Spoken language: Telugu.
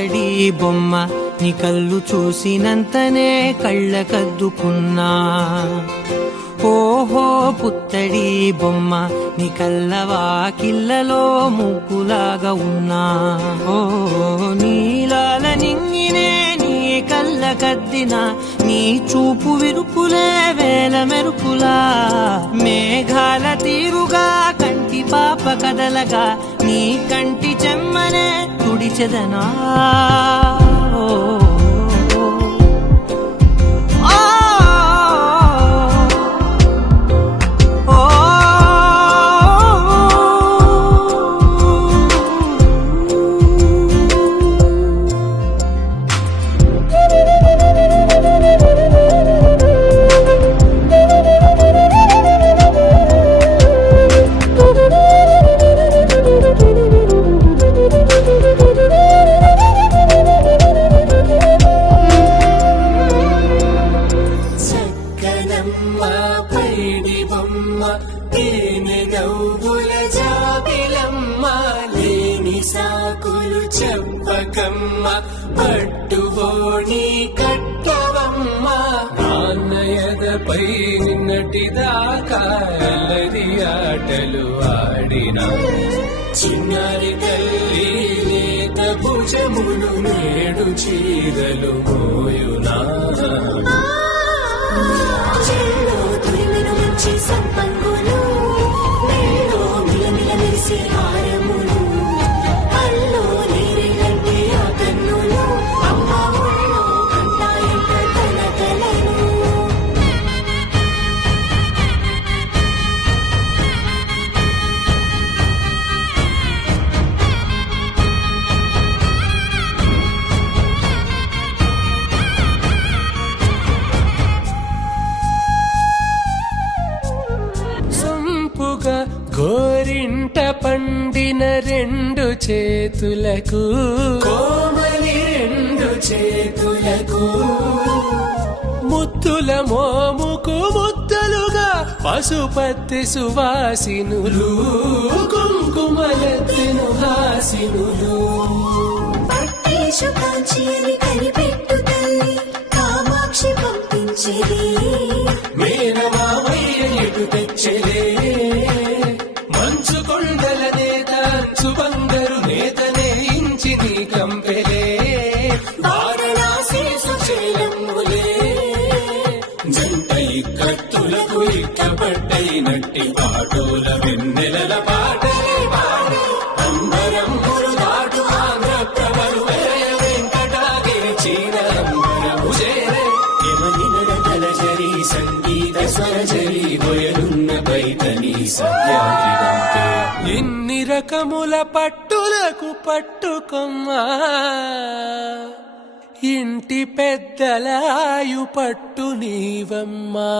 పుత్తడి బొమ్మ నీ కళ్ళు చూసినంతనే కళ్ళకద్దుకున్నా. ఓహో పుత్తడి బొమ్మ నీ కళ్ళవాకిళ్ళలో ముగ్గులాగా ఉన్నా. ఓ నీలాల నింగినే నీ కళ్ళకద్దిన నీ చూపు విరుపులే వేల మెరుపులా. మేఘాల తీరుగా కంటి పాప కదలగా నీ కంటి చెమ్మనే తుడిచెదనా. పైడి బొమ్మ తేనె నవ్వుల జాబిలమ్మ లేని సాకులు చెప్పకమ్మ పట్టువోణి కట్టవమ్మ. నాన్నయదపై నిన్నటిదాకా అల్లరి ఆటలు ఆడినా చిన్నారి తల్లి లేత భుజములు నేడు చీరలు మోయునా. సంపంగులు మెళ్ళో మిలమిల మెరిసే హారములు అల్లో నీరెళ్ళంటే ఆ కన్నులు అమ్మ ఊళ్ళో కంటాయంట కలకలను. గోరింట పండిన రెండు చేతులకు కోమలి రెండు చేతులకు ముద్దుల మోముకు ముద్దలుగా పశుపతి సువాసినులు కుంకుమలెత్తిను హాసినులు. పట్టేశు కాంచిని కనిపెట్టు తల్లి కామాక్షి పంపించేది మేనమామయ్య ఎటు తెచ్చలే మంచు కొండల నేత సుబందరు నేతనే ఇంచి నీ కంపెలే వారణాసి సుశీలములే జంటై కత్తులకు ఇక్కపట్టై నట్టి పాటోల వెన్నెలల పాటలే పాడే అందరం దాటు ఆంధ్ర ప్రభలు వెంకటాగిరి చీనంబరము చేరే తలజరి సంగీత స్వరజరి బొయలున్న పైతని సత్యాగ్రిగంపే. ఇన్ని రకముల పట్టులకు పట్టుకొమ్మా ఇంటి పెద్దలాయు పట్టు నీవమ్మా.